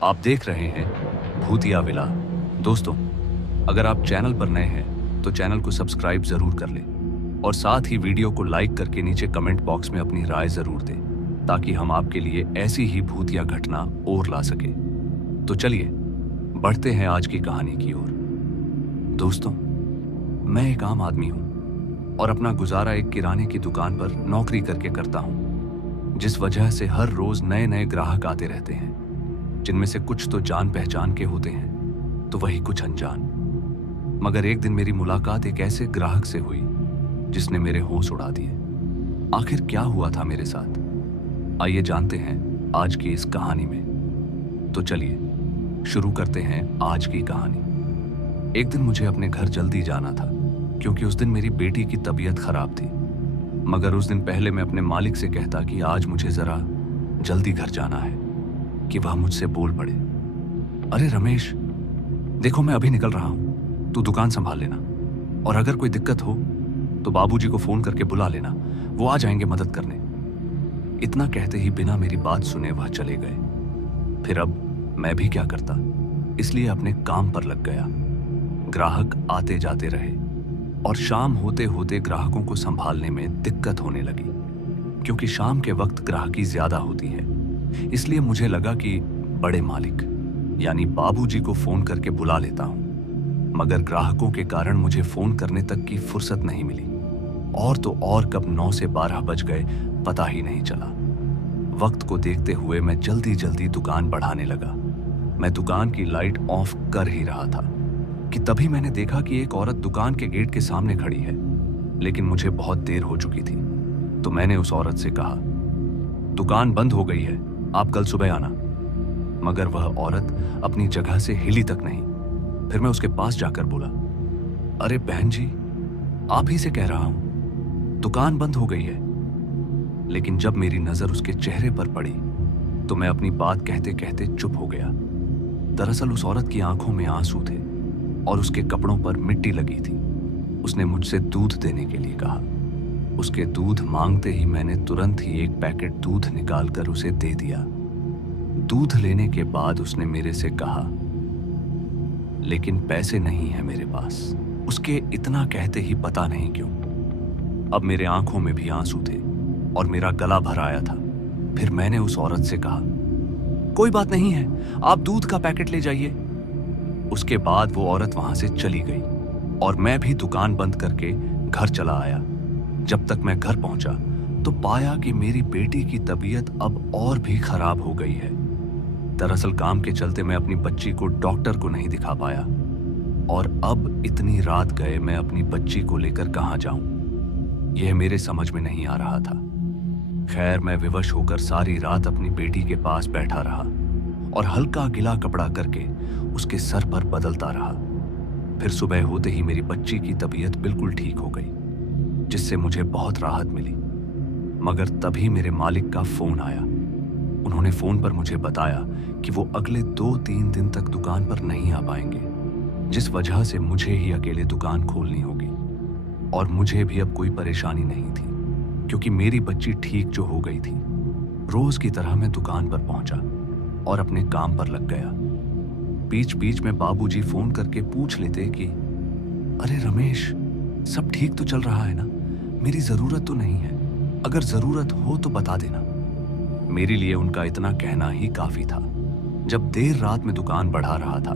आप देख रहे हैं भूतिया विला। दोस्तों, अगर आप चैनल पर नए हैं तो चैनल को सब्सक्राइब जरूर कर लें और साथ ही वीडियो को लाइक करके नीचे कमेंट बॉक्स में अपनी राय जरूर दें ताकि हम आपके लिए ऐसी ही भूतिया घटना और ला सके। तो चलिए बढ़ते हैं आज की कहानी की ओर। दोस्तों, मैं एक आम आदमी हूं और अपना गुजारा एक किराने की दुकान पर नौकरी करके करता हूं, जिस वजह से हर रोज नए नए ग्राहक आते रहते हैं, जिनमें से कुछ तो जान पहचान के होते हैं तो वही कुछ अनजान। मगर एक दिन मेरी मुलाकात एक ऐसे ग्राहक से हुई जिसने मेरे होश उड़ा दिए। आखिर क्या हुआ था मेरे साथ, आइए जानते हैं आज की इस कहानी में। तो चलिए शुरू करते हैं आज की कहानी। एक दिन मुझे अपने घर जल्दी जाना था क्योंकि उस दिन मेरी बेटी की तबीयत खराब थी। मगर उस दिन पहले मैं अपने मालिक से कहता कि आज मुझे जरा जल्दी घर जाना है कि वह मुझसे बोल पड़े, अरे रमेश, देखो मैं अभी निकल रहा हूं, तू दुकान संभाल लेना और अगर कोई दिक्कत हो तो बाबूजी को फोन करके बुला लेना, वो आ जाएंगे मदद करने। इतना कहते ही बिना मेरी बात सुने वह चले गए। फिर अब मैं भी क्या करता, इसलिए अपने काम पर लग गया। ग्राहक आते जाते रहे और शाम होते होते ग्राहकों को संभालने में दिक्कत होने लगी क्योंकि शाम के वक्त ग्राहकी ज्यादा होती है। इसलिए मुझे लगा कि बड़े मालिक यानी बाबूजी को फोन करके बुला लेता हूं। मगर ग्राहकों के कारण मुझे फोन करने तक की फुर्सत नहीं मिली और तो और कब 9 से 12 बज गए पता ही नहीं चला। वक्त को देखते हुए मैं जल्दी जल्दी दुकान बढ़ाने लगा। मैं दुकान की लाइट ऑफ कर ही रहा था कि तभी मैंने देखा कि एक औरत दुकान के गेट के सामने खड़ी है, लेकिन मुझे बहुत देर हो चुकी थी। तो मैंने उस औरत से कहा, दुकान बंद हो गई है, आप कल सुबह आना। मगर वह औरत अपनी जगह से हिली तक नहीं। फिर मैं उसके पास जाकर बोला, अरे बहन जी, आप ही से कह रहा हूं, दुकान बंद हो गई है। लेकिन जब मेरी नजर उसके चेहरे पर पड़ी तो मैं अपनी बात कहते कहते चुप हो गया। दरअसल उस औरत की आंखों में आंसू थे और उसके कपड़ों पर मिट्टी लगी थी। उसने मुझसे दूध देने के लिए कहा। उसके दूध मांगते ही मैंने तुरंत ही एक पैकेट दूध निकालकर उसे दे दिया। दूध लेने के बाद उसने मेरे से कहा, लेकिन पैसे नहीं है मेरे पास। उसके इतना कहते ही पता नहीं क्यों अब मेरे आंखों में भी आंसू थे और मेरा गला भर आया था। फिर मैंने उस औरत से कहा, कोई बात नहीं है, आप दूध का पैकेट ले जाइए। उसके बाद वो औरत वहां से चली गई और मैं भी दुकान बंद करके घर चला आया। जब तक मैं घर पहुंचा तो पाया कि मेरी बेटी की तबीयत अब और भी खराब हो गई है। दरअसल काम के चलते मैं अपनी बच्ची को डॉक्टर को नहीं दिखा पाया और अब इतनी रात गए मैं अपनी बच्ची को लेकर कहां जाऊं, यह मेरे समझ में नहीं आ रहा था। खैर, मैं विवश होकर सारी रात अपनी बेटी के पास बैठा रहा और हल्का गिला कपड़ा करके उसके सर पर बदलता रहा। फिर सुबह होते ही मेरी बच्ची की तबीयत बिल्कुल ठीक हो गई, जिससे मुझे बहुत राहत मिली। मगर तभी मेरे मालिक का फोन आया। उन्होंने फोन पर मुझे बताया कि वो अगले 2-3 दिन तक दुकान पर नहीं आ पाएंगे, जिस वजह से मुझे ही अकेले दुकान खोलनी होगी। और मुझे भी अब कोई परेशानी नहीं थी क्योंकि मेरी बच्ची ठीक जो हो गई थी। रोज की तरह मैं दुकान पर पहुंचा और अपने काम पर लग गया। बीच बीच में बाबूजी फोन करके पूछ लेते कि अरे रमेश, सब ठीक तो चल रहा है ना, मेरी जरूरत तो नहीं है, अगर जरूरत हो तो बता देना। मेरे लिए उनका इतना कहना ही काफी था। जब देर रात में दुकान बढ़ा रहा था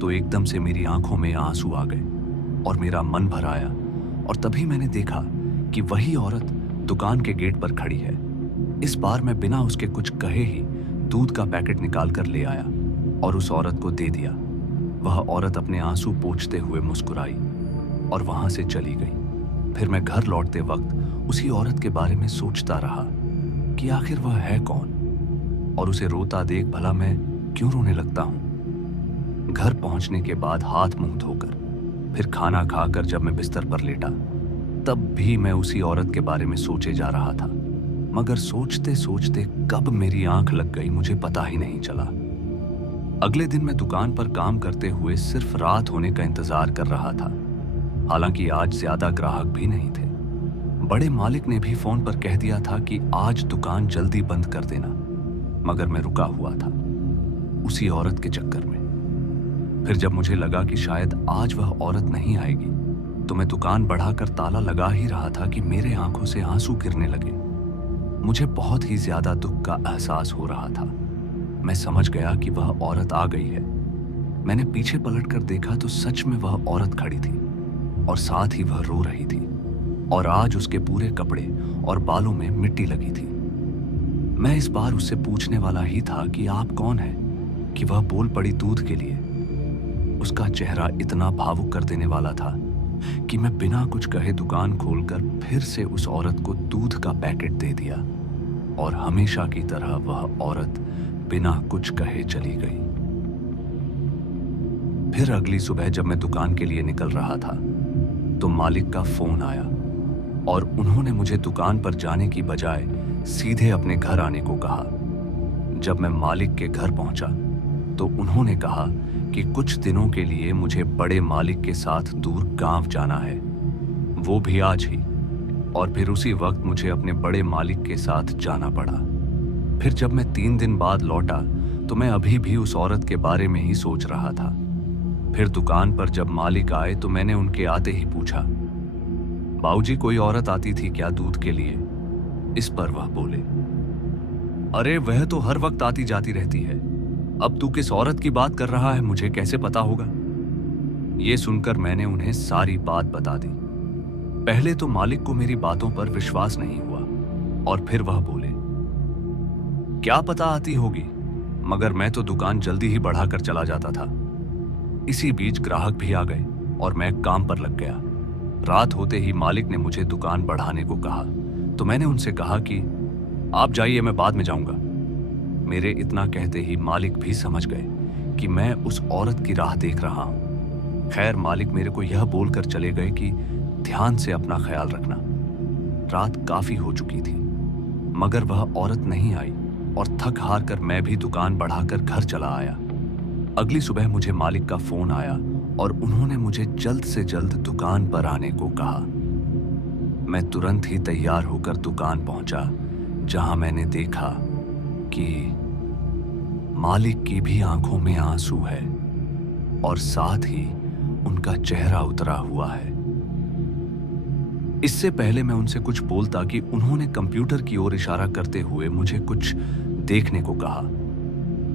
तो एकदम से मेरी आंखों में आंसू आ गए और मेरा मन भर आया। और तभी मैंने देखा कि वही औरत दुकान के गेट पर खड़ी है। इस बार मैं बिना उसके कुछ कहे ही दूध का पैकेट निकाल कर ले आया और उस औरत को दे दिया। वह औरत अपने आंसू पोंछते हुए मुस्कुराई और वहां से चली गई। फिर मैं घर लौटते वक्त उसी औरत के बारे में सोचता रहा कि आखिर वह है कौन और उसे रोता देख भला मैं क्यों रोने लगता हूं। घर पहुंचने के बाद हाथ मुंह धोकर फिर खाना खाकर जब मैं बिस्तर पर लेटा तब भी मैं उसी औरत के बारे में सोचे जा रहा था। मगर सोचते सोचते कब मेरी आंख लग गई मुझे पता ही नहीं चला। अगले दिन मैं दुकान पर काम करते हुए सिर्फ रात होने का इंतजार कर रहा था। हालांकि आज ज्यादा ग्राहक भी नहीं थे। बड़े मालिक ने भी फोन पर कह दिया था कि आज दुकान जल्दी बंद कर देना, मगर मैं रुका हुआ था। उसी औरत के चक्कर में। फिर जब मुझे लगा कि शायद आज वह औरत नहीं आएगी, तो मैं दुकान बढ़ाकर ताला लगा ही रहा था कि मेरे आंखों से आंसू गिरने लगे। मुझे बहुत ही ज्यादा दुख का एहसास हो रहा था। मैं समझ गया कि वह औरत आ गई है। मैंने पीछे पलटकर देखा तो सच में वह औरत खड़ी थी और साथ ही वह रो रही थी, और आज उसके पूरे कपड़े और बालों में मिट्टी लगी थी। मैं इस बार उससे पूछने वाला ही था कि आप कौन हैं, कि वह बोल पड़ी दूध के लिए। उसका चेहरा इतना भावुक कर देने वाला था कि मैं बिना कुछ कहे दुकान खोलकर फिर से उस औरत को दूध का पैकेट दे दिया, और हमेशा की तरह वह औरत बिना कुछ कहे चली गई। फिर अगली सुबह जब मैं दुकान के लिए निकल रहा था तो मालिक का फोन आया, और उन्होंने मुझे दुकान पर जाने की बजाय सीधे अपने घर आने को कहा। जब मैं मालिक के घर पहुंचा तो उन्होंने कहा कि कुछ दिनों के लिए मुझे बड़े मालिक के साथ दूर गांव जाना है, वो भी आज ही। और फिर उसी वक्त मुझे अपने बड़े मालिक के साथ जाना पड़ा। फिर जब मैं 3 दिन बाद लौटा तो मैं अभी भी उस औरत के बारे में ही सोच रहा था। फिर दुकान पर जब मालिक आए तो मैंने उनके आते ही पूछा, बाबूजी कोई औरत आती थी क्या दूध के लिए? इस पर वह बोले, अरे वह तो हर वक्त आती जाती रहती है। अब तू किस औरत की बात कर रहा है मुझे कैसे पता होगा? ये सुनकर मैंने उन्हें सारी बात बता दी। पहले तो मालिक को मेरी बातों पर विश्वास नहीं हुआ, और फिर वह बोले, क्या पता आती होगी, मगर मैं तो दुकान जल्दी ही बढ़ाकर चला जाता था। इसी बीच ग्राहक भी आ गए और मैं काम पर लग गया। रात होते ही मालिक ने मुझे दुकान बढ़ाने को कहा, तो मैंने उनसे कहा कि आप जाइए, मैं बाद में जाऊंगा। मेरे इतना कहते ही मालिक भी समझ गए कि मैं उस औरत की राह देख रहा हूं। खैर मालिक मेरे को यह बोलकर चले गए कि ध्यान से अपना ख्याल रखना। रात काफी हो चुकी थी, मगर वह औरत नहीं आई, और थक हार कर मैं भी दुकान बढ़ाकर घर चला आया। अगली सुबह मुझे मालिक का फोन आया और उन्होंने मुझे जल्द से जल्द दुकान पर आने को कहा। मैं तुरंत ही तैयार होकर दुकान पहुंचा, जहां मैंने देखा कि मालिक की भी आंखों में आंसू है, और साथ ही उनका चेहरा उतरा हुआ है। इससे पहले मैं उनसे कुछ बोलता कि उन्होंने कंप्यूटर की ओर इशारा करते हुए मुझे कुछ देखने को कहा।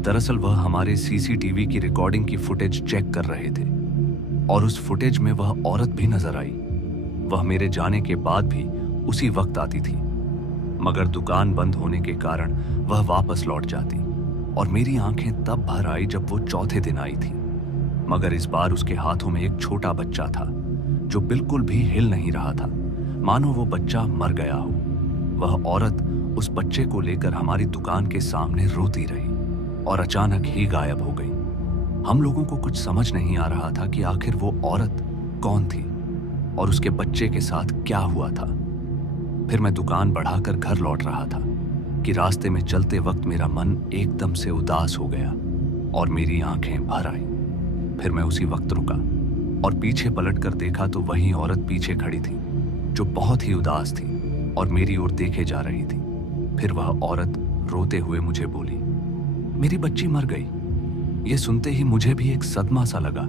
दरअसल वह हमारे सीसीटीवी की रिकॉर्डिंग की फुटेज चेक कर रहे थे, और उस फुटेज में वह औरत भी नजर आई। वह मेरे जाने के बाद भी उसी वक्त आती थी, मगर दुकान बंद होने के कारण वह वापस लौट जाती, और मेरी आंखें तब भर आई जब वो चौथे दिन आई थी। मगर इस बार उसके हाथों में एक छोटा बच्चा था जो बिल्कुल भी हिल नहीं रहा था, मानो वो बच्चा मर गया हो। वह औरत उस बच्चे को लेकर हमारी दुकान के सामने रोती रही और अचानक ही गायब हो गई। हम लोगों को कुछ समझ नहीं आ रहा था कि आखिर वो औरत कौन थी और उसके बच्चे के साथ क्या हुआ था। फिर मैं दुकान बढ़ाकर घर लौट रहा था कि रास्ते में चलते वक्त मेरा मन एकदम से उदास हो गया और मेरी आंखें भर आई। फिर मैं उसी वक्त रुका और पीछे पलटकर देखा तो वही औरत पीछे खड़ी थी जो बहुत ही उदास थी और मेरी ओर देखे जा रही थी। फिर वह औरत रोते हुए मुझे बोली, मेरी बच्ची मर गई। यह सुनते ही मुझे भी एक सदमा सा लगा।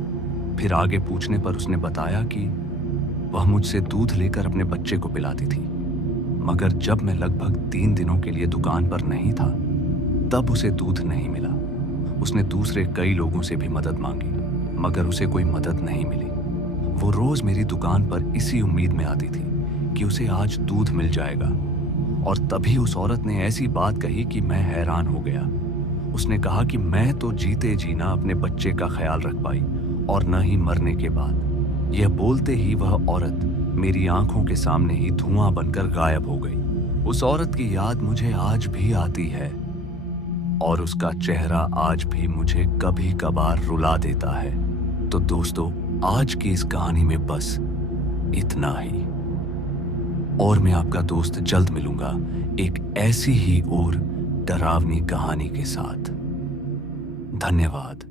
फिर आगे पूछने पर उसने बताया कि वह मुझसे दूध लेकर अपने बच्चे को पिलाती थी, मगर जब मैं लगभग 3 दिनों के लिए दुकान पर नहीं था तब उसे दूध नहीं मिला। उसने दूसरे कई लोगों से भी मदद मांगी, मगर उसे कोई मदद नहीं मिली। वो रोज मेरी दुकान पर इसी उम्मीद में आती थी कि उसे आज दूध मिल जाएगा, और तभी उस औरत ने ऐसी बात कही कि मैं हैरान हो गया। उसने कहा कि मैं तो जीते जी ना अपने बच्चे का ख्याल रख पाई और न ही मरने के बाद। यह बोलते ही वह औरत मेरी आंखों के सामने ही धुआं बनकर गायब हो गई। उस औरत की याद मुझे आज भी आती है और उसका चेहरा आज भी मुझे कभी कभार रुला देता है। तो दोस्तों, आज की इस कहानी में बस इतना ही, और मैं आपका दोस्त जल्द मिलूंगा एक ऐसी ही और डरावनी कहानी के साथ। धन्यवाद।